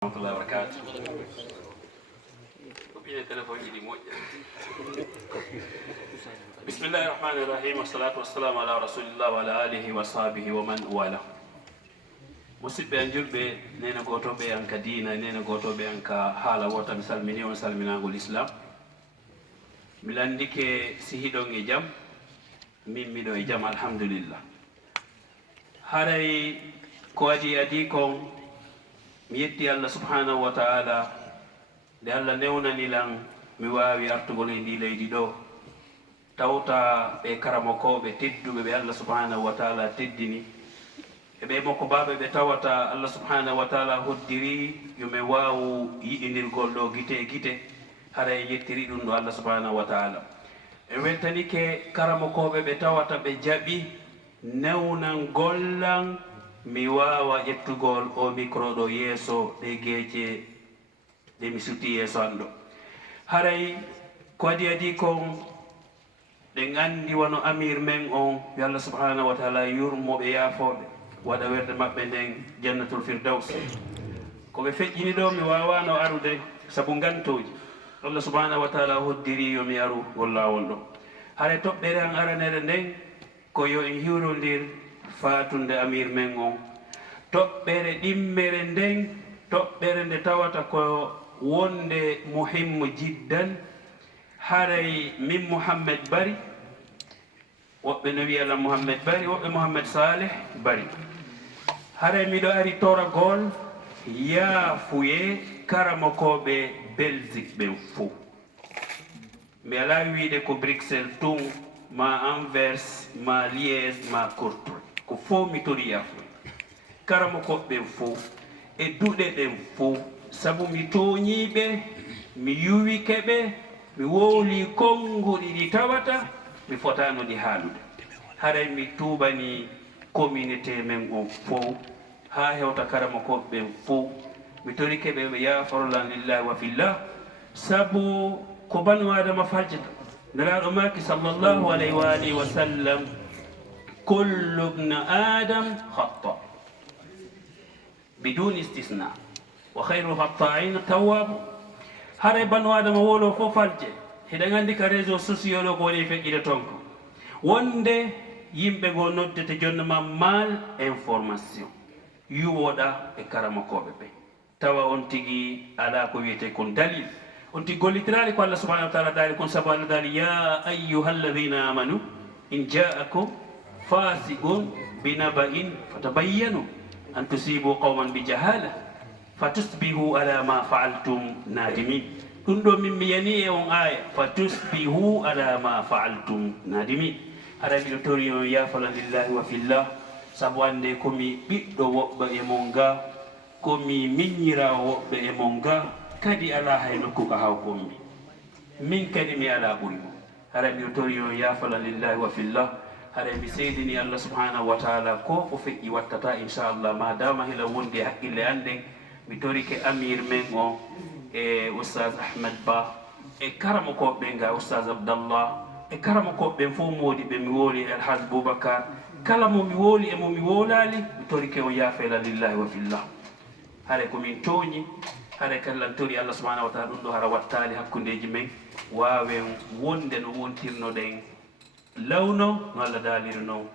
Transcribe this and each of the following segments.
warahmatullahi wabarakatuh. Kupile telefoni ni moja. Bismillahirrahmanirrahim. Wassalatu wassalamu ala rasulillah wa ala alihi wa sahbihi wa man wala. Musidɓe an julɓe nena gotoɓe an ka dina nena gotoɓe an ka haala wota mi salmini on salminagol islam. Mi landike si hiɗon e jaam min miɗo e jaam alhamdulillah. Haray ko adi kon mi yetti Allah subhanahu wa ta'ala de Allah newnanilan mi wawi artugol e ndi leydi ɗo tawta ɓe karamokoɓe tedduɓe ɓe Allah subhanahu wa ta'ala teddini e ɓe makko baɓe ɓe tawata Allah subhanahu wa ta'ala hoddiri yomi wawu yiɗidirgol ɗo guite e guite haray yettiri ɗum ɗo Allah subhanahu wa ta'ala e weltanike karamokoɓe ɓe tawata ɓe jaaɓi newnan gollan mi wawa ƴettugol o micro ɗo yeeso ɗe geeƴe ɗe mi sutti yeeso an ɗo haray ko adi kon ɗe gandi wono amir men on yo Allah subhanahu wa ta'ala yurmoɓe yaafoɓe waɗa werde maɓɓe nden jannatul firdaus koɓe feƴƴini ɗo mi wawano arude saabu gantoji Allah subhanahu wa ta'ala hoddiri yomi aru gol lawol ɗo haray toɓɓere an aranere nden ko yo en hiwrodir fatunde amir men on toɓɓere ɗimmere nden toɓɓere nde tawata ko wonde muhimmo jiddan haray min Mouhamed Bari woɓɓe no wiyala Mouhamed Bari woɓɓe Mouhamed Saleh Bari haray miɗo ari toragol yaafuye karamokoɓe Belgique ɓen fo mi ala wiide ko Bruxelles tun ma Anvers ma Liège ma Courtrai ko fo mi tori yaafuye karamokoɓe fo e duɗe ɗen fo sabu mi toñiɓe mi yuwike ɓe mi wowli konguɗi ɗi tawata mi fotano ɗi haalude haray mi tubani communauté men on fo ha hewta karamokoɓe ɓen fo mi torike ɓe ɓe yafarolan lillahi wa fillah sabu ko banu adama fajjata nelaɗo maki sallllahu alayhi wa alihi wa sallam kullu ibn adam khata bidun istisna wa khayru khata'in tawwab haray banu adama wolo fof falje heɗen andi ka réseau sociaux ɗo ko woni feƴƴide ton ko wonde yimɓe go noddete jonnoma mal information yuwoɗa e karamokoɓe ɓe tawa on tigui ala ko wiyete kon dalil on tigui gollitirali ko Allah subhanahu wa ta'ala daali kon sabu Allah daali ya ayyuha alladhina amanu in ja'akum fasiqun binaba'in fatabayyanu an tusibu qawman bijahala fatusbihu ala ma fa'altum nadimin ɗum ɗo min mi yani e on aya fatusbihu ala ma fa'altum nadimin haɗa miɗo tori on yafala lillahi wa fillah sabu ande komi ɓiɗɗo woɓɓe e mon ga komi miññira woɓɓe e mon ga kadi ala hay nokku ko haw kommi min kadi mi ala ɓurimo haɗa miɗo tori on yafala lillahi wa fillah haɗa mi seydini Allah subhanahu wa ta'ala ko ko feƴƴi wattata inchallah ma dama hila wondi e haqqille anden mi torike amir men on e oustaz Ahmed Ba e karamokoɓe nga oustaz Abdallah e karamokoɓe fof modiɓe mi wooli Elhaj Boubacar kala mo mi wooli e mo mi wolali mi torike on yaafela lillahi wa fillah haɗa komin tooñi haɗa kadi lan tori Allah subhanahu wa ta'ala ɗum ɗo hara wattali hakkudeji men wawen wonde no wontirnoɗen lawno no Allah daaliri noon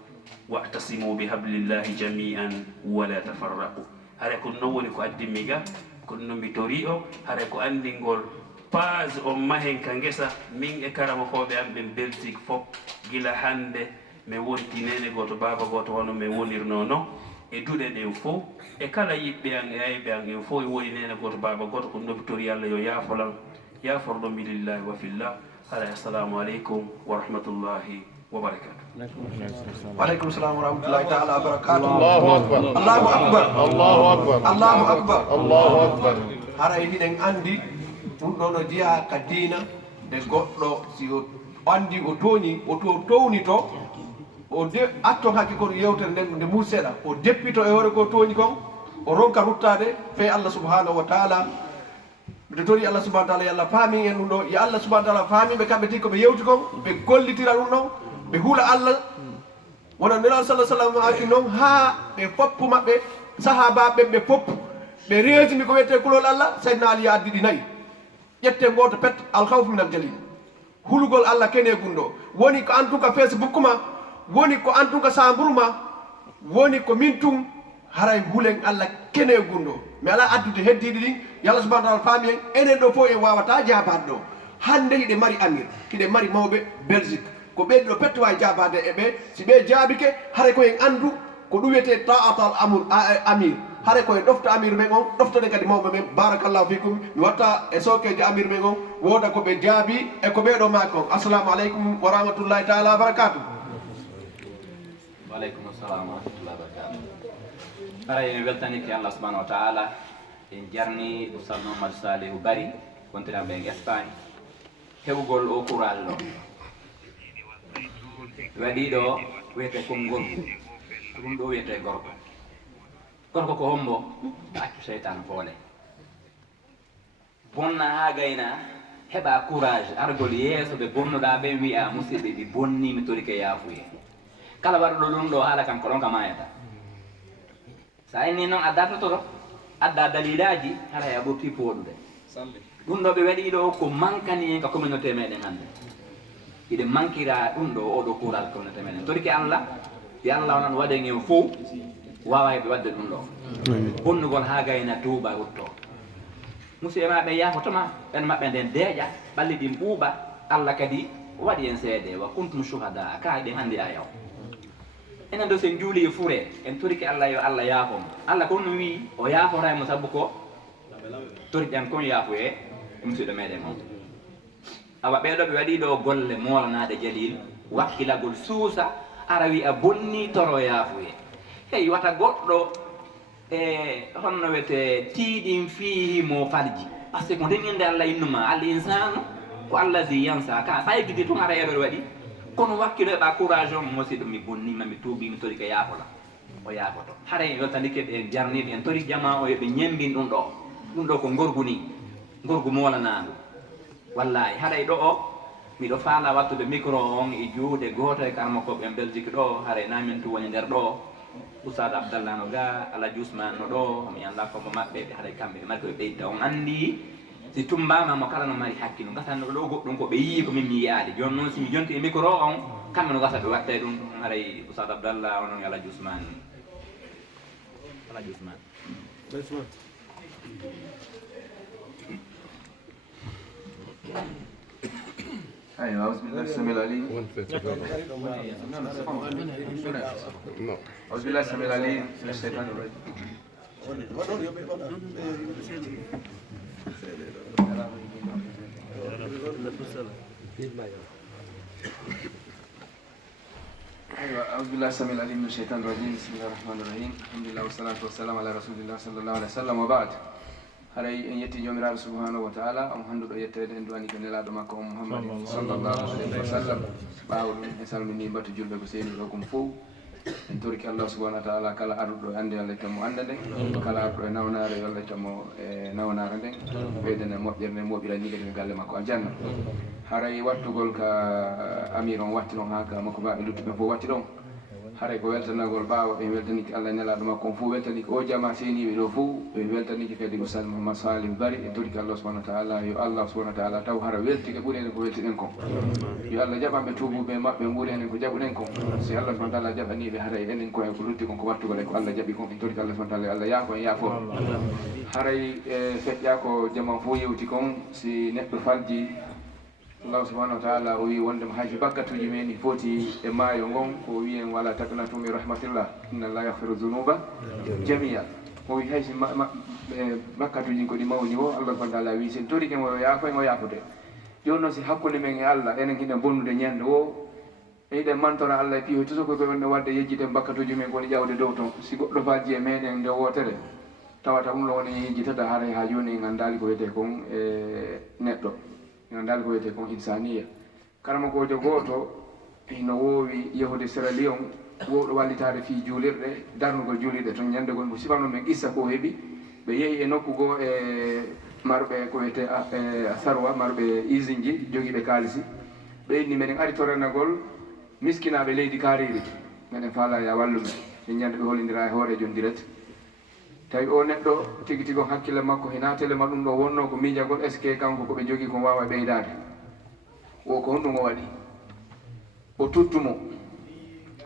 wa'tasimu bihablillahi jami'an wala tafarraqu haɗa ko non woni ko addimi ga ko ɗum noon mi tori o haɗa ko andingol page on mahen ka ngesa min e karamokoɓe am ɓen Belgique fof gila hande mi wonti nene goto baba goto hono mi wonirno no e duɗe ɗen fof e kala yiɓɓe an e ayɓe an en fof e woni nene goto baba goto ko ɗum ɗo mi tori Allah yo yaafolan yaforɗomi lillahi wa fillah haɗa assalamu aleykum wa rahmatullahi wa barakatuh. وعليكم السلام ورحمة الله تعالى وبركاته. الله أكبر الله أكبر الله أكبر الله أكبر الله أكبر. hara e hiɗen andi ɗum ɗo no jeeya ka diina e goɗɗo si o andi o tooñi o towni to o atton hakke kono yewtere nden nde museɗa o deppito e hoore ko tooñi kon o ronka ruttade fe Allah subhanahu wa ta'ala mbiɗo tori Allah subhanahu wa ta'ala yo Allah faami en ɗum ɗo yo Allah subhanahu wa ta'ala faamiɓe kamɓe tigi koɓe yewti kon ɓe gollitira ɗum ɗon ɓe huula Allah wona nelaɗo sallah sallam aki noon ha ɓe foppu maɓɓe sahabaɓe ɓe fopp ɓe reesimi ko wiyete kulol Allah seydna ali addi ɗi nayi ƴette goto pet alkhawfu min al jalil hulugol Allah kene gundo woni ko en tout cas Facebook ma woni ko en tout cas samburu ma woni ko min tum haray hulen Allah kene gundo mi ala addude heddiɗi ɗin yallah subhanahu wa ta'ala faami en enen ɗo fof en wawata jabade ɗo hande hiɗe mari amir hiɗe mari mawɓe Belgique ko ɓeyɗi ɗo pette wawi jabade e ɓe si ɓe jaabike haray koyen andu ko ɗum wiyete ta'atal amir haray koye ɗofta amir men on ɗoftode kadi mawɓe men barakallahu fikum mi watta e sokeji amir men on woda koɓe jaabi e ko ɓeɗo maki on assalamu aleykum wa rahmatullahi taala wa barakatuh. Waaleykum assalam wa rahmatullahi wa barakatuh. Haray en weltaniki Allah subhanahu wa ta'ala en jarni Oustaz Mamadou Salihou Bari kontiraɓe en Espagne heɓugol o courage ɗo waɗi ɗo wiyete konngol ɗum ɗo wiyete gorko gorko ko hombo accu seytane foole bonna ha gayna heɓa courage argol yeeso ɓe bonnuɗa ɓe wiya musidɓe mi bonni mi torike yaafuye kala waɗuɗo ɗum ɗo haala kanko ɗon ka mayata sa inni noon adda tototo adda dalilaji haɗa a ɓurti pooɗude ɗum ɗo ɓe waɗi ɗo ko mankani en ka communauté meɗen hannde iɗe mankira ɗum ɗo oɗo courage communauté meɗen torike Allah si Allah onon waɗen en fof wawa ɓe wadde ɗum ɗo bonnugol ha gayna tuuba wutto musidɓe maɓe yafotoma ɓen maɓɓe nden deeƴa ɓalli ɗin ɓuuɓa Allah kadi waɗi en seede wa kuntum shuhada ka ɗen andi a yaw enen ɗo sen juuli e fure en toriki Allah yo Allah yaafomo Allah ko ɗum wi o yaaforaymo saabu ko toriɗen kon yaafoye musidɗo meɗen on awa ɓeɗo ɓe waɗi ɗo golle molanaɗe jalil wakkilagol suusa ara wi a bonni toro yaafoye hey wata goɗɗo e honno wiyete tiiɗin fiihimo falji par ce que ko ndeñinde Allah innuma al insanu ko allazi yansa ka sa yeggiti tun ara yeɓere waɗi kono wakkilo heɓa courage on musidɗo mi bonnima mi tuubi mi tori ko yaafola o yaafoto haray en weltanike ɓe en jarniɓe en tori jama o yoɓe ñembin ɗum ɗo ko gorgu ni gorgu molanandu wallahi haray ɗo o miɗo faala wattude micro on e juuɗe goto e karmakoɓe en Belgique ɗo haray namin tu woni nder ɗo Oustad Abdallah no ga Alaji Ousmane no ɗo mi anda komo maɓɓe ɓe haɗa kamɓe ɓe mari koɓe ɓeyda on andi si tumbama mo kala no mari hakkilo gasatno ɗo goɗɗum ko ɓe yii ko min mi yiyaade joni noon somi jonti e micro on kamɓe no gasa ɓe watte ɗum haray Oustad Abdallah onon e Alaji Ousmane أيوة أعوذ بالله السميع العليم أعوذ بالله السميع العليم من الشيطان الرجيم أيوة أعوذ بالله السميع العليم من الشيطان الرجيم بسم الله الرحمن الرحيم الحمد لله والصلاة والسلام على رسول الله صلى الله عليه وسلم وبعد haray en yetti jomiraɗo subhanahu wa taala omo handuɗo yettede en duwani ko nelaɗo makko o Muhammad sallllahu alayhi wa sallam ɓawa ɗum en salmini mbattu julɓe ko seeni ɗo kom fof en toriki Allah subhanahu wa taala kala arduɗo e ande Allah ittamo anda nden kala arduɗo e nawnare yo Allah ittamo e nawnare nden ɓeydene moƴƴere nde moɓira ni kadi ko galle makko aljanna haray wattugol ka amir on watti ɗon ha ka makko baɓe luttuɓe fof watti ɗon haray ko weltanagol ɓaawa ɓe weltaniki Allah nelaɗo makko on fof weltaniki o jama seeniɓe ɗo fof ɓe weltaniki kadi Oustaz Mamadou Salihou Bari e toriki Allah subhanahu wa taala yo Allah subhanahu wa taala taw hara weltike ɓuuri enen ko weltiɗen kon yo Allah jaɓanɓe tuubuɓe maɓɓe ɓuuri enen ko jaɓuɗen kon si Allah subhanahu wa taala jaɓaniɓe haray enen koye ko lutti kon ko wattugol e ko Allah jaɓi kon en toriki Allah subhanahu wa taala Allah yaafo en yaafo haray feƴƴa ko jaman fof yewti kon si neɗɗo falji Allah subhanahu wa taala o wi wondema hayso baggatuji men foti e maayo ngon ko wiyen wala taqnatu min rahmatillah inna la yaghfiru dhunuba jamia o wi hayso bakkatuji ko ɗi mawni o Allah subhanahu wa taala wi sen torike mo yaafo en o yaafude joni noon si hakkude men e Allah enen hiɗen bonnude ñande o e yiɗen mantora Allah e piiho toujours koye wonde wadde yejjiden bakkatuji men koni ƴawde dow toon si goɗɗo falji e meɗen nde wotere tawata ɗum ɗo woni yejjitata haray ha joni en andali ko wiyete kon e neɗɗo dal ko wiyete kon insaniya karama gojo goto ino woowi yahude Sierra Leone wowɗo wallitade fi juulirɗe darnugol juulirɗe toon ñandegol mo sifanno men issa ko heeɓi ɓe yeehi e nokku goo e marɓe ko wiyete sarwa marɓe usine ji joguiɓe kaalisi ɓe inni meɗen ari toranagol miskinaɓe leydi kariri meɗen faala ya wallu men ɓe ñande ɓe hollidira e hoorejo direct tawi o neɗɗo tigi tigi on hakkille makko he natele ma ɗum ɗo wonno ko miijagol est ce que kanko koɓe jogii ko wawa ɓeydade o ko honɗum o waɗi o tuttumo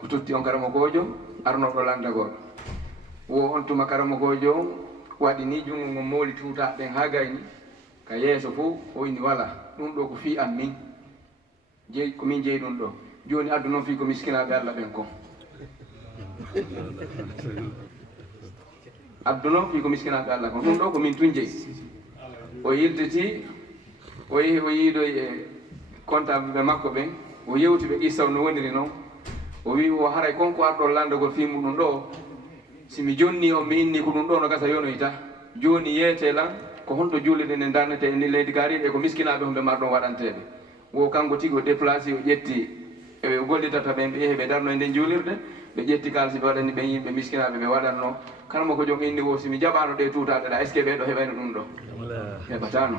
o tutti on karamogojo arnoɗo landagol wo on tuma karamogojo on waɗi ni jungo ngon mooli tuutaɓe ɓen ha gayni ka yeeso fof o inni wala ɗum ɗo ko fi am min jeeyi komin jeeyi ɗum ɗo joni addu noon fi ko miskinaɓe Allah ɓen kon addu noon fi ko miskinaɓe Allah kon ɗum ɗo ko min tun jeeyi o yiltiti o yehi o yiiɗo e comptable ɓe makko ɓen o yewti ɓe qissaw no woniri noon o wi o haray konko arɗo landagol fimu ɗum ɗo simi jonni o mi inni ko ɗum ɗo no gasa yonoyta joni yeetelan ko honto juule ɗen e darnete e ni leydi gaariɗe e ko miskinaɓe homɓe marɗon waɗanteɓe wo kanko tigi o déplacé o ƴetti eɓe gollitata ɓen ɓe yehi ɓe darno e nden juulirɗe ɓe ƴetti kalisi ɓe waɗani ɓen yimɓe miskinaɓe ɓe waɗatno kanmo ko joom inni wo simi jaɓano ɗe tutaɗe ɗa est ce que ɓeɗo heɓayno ɗum ɗo heɓatano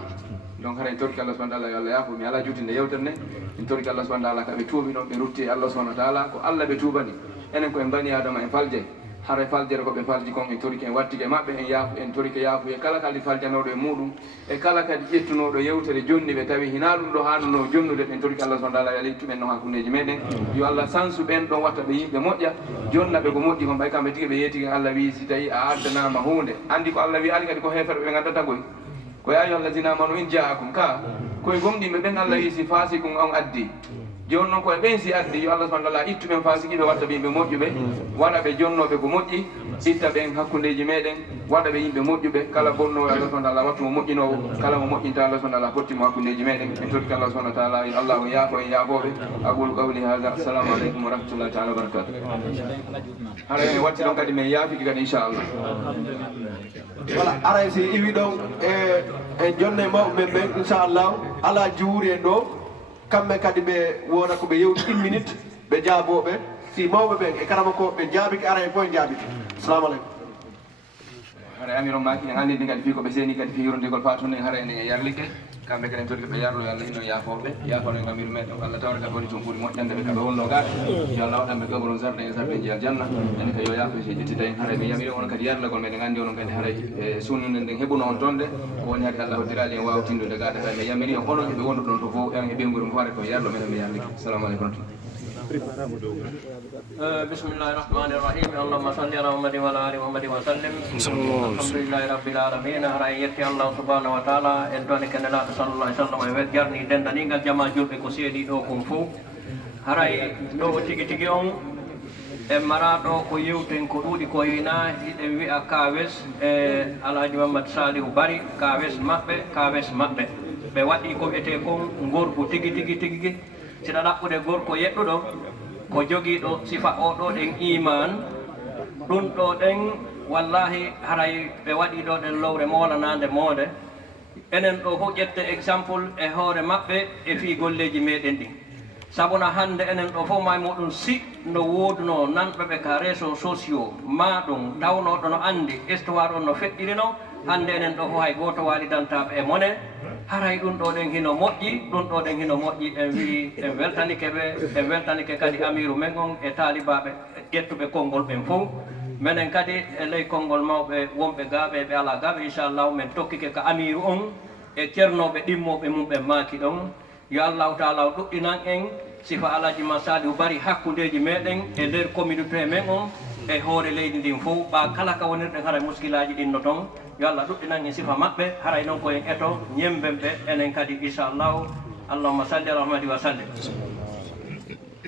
donc hara en torki Allah subahana taala yo Allah yaafo mi ala jutinde yewtere nde en torki Allah subahana taala kaɓe tuuɓi ɗon ɓe rutti Allah subahana taala ko Allah ɓe tuubani enen koye bani adama en falje hara faljere koɓe falji kon en toriki en wattike maɓɓe en yaafu en torike yaafu e kala kadi faljanoɗo e muɗum e kala kadi ƴettunoɗo yewtere jonni ɓe tawi hina ɗum ɗo hannuno jonnude ɓen toriki Allah subahana taala yo Allah ittuɓen no hakkudeji meɗen yo Allah sansu ɓen ɗon watta ɓe yimɓe moƴƴa jonnaɓe ko moƴƴi kon ɓay kamɓe tigi ɓe yettiki Allah wi si tawi a addanama hunde andi ko Allah wi ali kadi ko hefere ɓe gandata koye ko ya ayyuhallazina amanu in ja'akum ka koye gomɗiɓe ɓen Allah wi si fasikum on addi joni noon koye ɓen si addi yo Allah subahana taala ittu ɓen fasikiɓe watta ɓe yimɓe moƴƴuɓe waɗa ɓe jonnoɓe ko moƴƴi itta ɓen hakkudeji meɗen waɗa ɓe yimɓe moƴƴuɓe kala bonnowo Allah subahana taala wattumo moƴƴinowo kala mo moƴƴinta Allah subahana taala fottimo hakkudeji meɗen en torki Allah subahana taala yo Allah o yaafo en yaafoɓe aqulu qawli hada assalamu aleykum wa rahmatullahi taala wa barakatuh hara en watti ɗon kadi min yaafiki kadi inchallah voilà aray si iwi ɗon e jonne mawɓe ɓen inchallah ala juuri en ɗo kamɓe kadi ɓe wona koɓe yewti 1 minute ɓe jaaboɓe si mawɓe ɓen e karama ko ɓe jaabiki ara e fof e jaabiki assalamu aleykum hara amiron maki en andidi kadi fi koɓe seeni kadi fi hirondigol fa toon en hara enen e yarlike kamɓe kadi en torki ɓe yarlo yo Allah inno yaafoɓe yaafano en amiru meɗen Allah tawre kadi woni toon ɓuuri moƴƴande ɓe kaɓe wonno gaade yo Allah waɗanɓe gabaron jardin e jardin ji aljanna ene kadi yo yaafo so ƴettita en hara ɓe yamiri on kadi yarlagol meɗen andi onon kadi haray e sunnude nden heɓuno on tonde ko woni hade Allah hoddirali en wawa tindude gaade kadi ɓe yamiri on onon eɓe wonno ɗon to fof en e ɓenguri mo hoore ko yarlo meɗen ɓe yarlike assalamu aleykum بسم الله الرحمن الرحيم اللهم صل على محمد وعلى ال محمد وسلم الحمد لله رب العالمين رايتي الله سبحانه وتعالى en doni kenela sallallahu alaihi wasallam e wet garni dendanigal jama julɓe ko seedi ɗo kon fof haray ɗo tigi tigi on en mara ɗo ko yewten ko ɗuuɗi ko hina hiɗen wi'a kawes e alhaji mamadou salihu bari kawes maɓɓe ɓe waɗi ko wiyete kon gorko tigi tigi tigi siɗa ɗaɓɓude gorko yeɗɗuɗo ko jogiiɗo sifa oɗo ɗen iman ɗum ɗo ɗen wallahi haray ɓe waɗi ɗo ɗen lowre molanade moode enen ɗo fof ƴette exemple e hoore maɓɓe e fii golleji meɗen ɗin sabuna hande enen ɗo fof may muɗum si no woduno nanɗoɓe ka réseau sociaux ma ɗum tawnoɗo no andi histoire on no feƴƴiri no hande enen ɗo fof hay goto walidantaɓe e mone haray ɗum ɗo ɗen hino moƴƴi ɗum ɗo ɗen hino moƴƴi en wi en weltanike ɓe en weltanike kadi amiru men on e taalibaɓe ƴettuɓe konngol ɓen fof minen kadi e ley konngol mawɓe wonɓe gaaɓe ɓe ala gaaɓe inchallahu min tokkike ka amiru on e ceernoɓe ɗimmoɓe mum ɓe maaki ɗon yo allahu taala o ɗuɗɗinan en sifa alaji ma salihu bari hakkudeji meɗen e nder communauté men on e hoore leydi ndin fof ɓa kala ka wonirɗen haray muskilaji ɗinno toon yo Allah ɗuɗɗinan en sifa maɓɓe haray noon koyen eto ñemben ɓe enen kadi inchallahu allahumma salli ala muhammadi wa sallim